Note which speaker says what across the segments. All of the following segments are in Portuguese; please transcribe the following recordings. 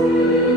Speaker 1: Música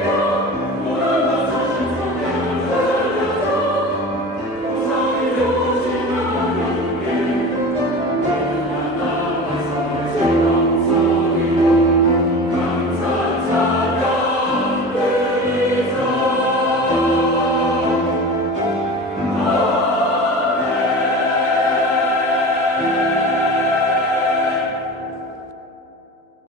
Speaker 2: Bye.